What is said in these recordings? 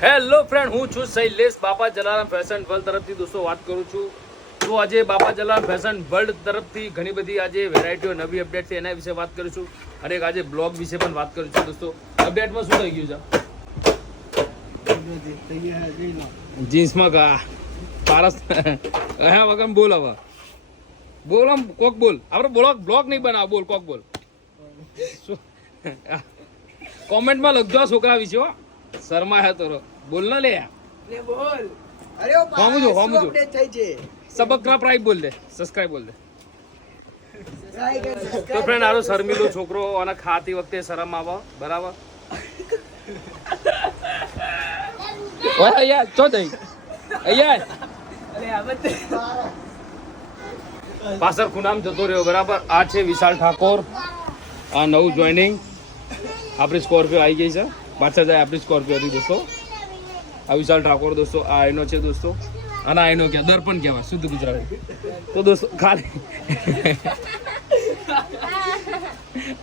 Hello friend, હું છું શૈલેષ બાપા જલારામ ફેશન વર્લ્ડ તરફથી દોસ્તો વાત કરું છું. તો આજે બાપા જલારામ ફેશન વર્લ્ડ તરફથી ઘણી બધી આજે વેરાયટીઓ નવી અપડેટ છે એના વિશે વાત કરીશું અને એક આજે બ્લોગ વિશે પણ વાત કરીશું. દોસ્તો અપડેટમાં શું થઈ ગયું છે? જીન્સમાં કા પારસ હા વગર બોલ હવે બોલ આમ કોક બોલ આપણે બ્લોગ નહીં બનાવ બોલ કોક બોલ કોમેન્ટમાં લખજો આ છોકરા વિશે હો. શર્મા હે તોરો બોલ ના લે બોલ. અરે ઓ હોમું જો અપડેટ થઈ છે. સબસ્ક્રાઇબ બોલ દે સબસ્ક્રાઇબ બોલ દે. સબસ્ક્રાઇબ તો ફ્રેન્ડ આરો શર્મીલો છોકરો અને ખાતી વખતે શરમ આવે બરાબર. ઓય અહીંયા ચો જઈ અહીંયા પાછળ ખૂનામ જતો રહ્યો બરાબર. આ છે વિશાલ ઠાકોર, આ નવું જોઈનિંગ. આપણી સ્કોર્પિયો આવી ગઈ છે, પાછળ જાય આપણી સ્કોર્પિયો હતી દોસ્તો. આ વિશાલ ઠાકોર દોસ્તો, આ એનો છે દોસ્તો. અને આ એનો કે દર્પણ કહેવાય શુદ્ધ ગુજરાતી. તો દોસ્તો ખાલી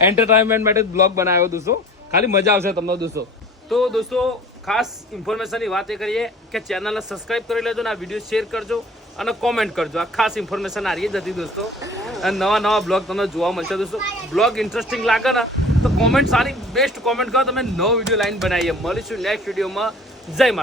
એન્ટરટેનમેન્ટ માટે બ્લોગ બનાવ્યો દોસ્તો, ખાલી મજા આવશે તમને દોસ્તો. તો દોસ્તો ખાસ ઇન્ફોર્મેશનની વાત એ કરીએ કે ચેનલને સબસ્ક્રાઇબ કરી લેજો અને આ વિડીયો શેર કરજો અને કોમેન્ટ કરજો. આ ખાસ ઇન્ફોર્મેશન આ રહી જ હતી દોસ્તો. અને નવા બ્લોગ તમને જોવા મળશે દોસ્તો. બ્લોગ ઇન્ટરેસ્ટિંગ લાગે ને તો કોમેન્ટ સારી બેસ્ટ કોમેન્ટ કરો, તમે નવો વિડીયો લાઈન બનાવીએ. મળીશું નેક્સ્ટ વિડીયોમાં. જય માતા.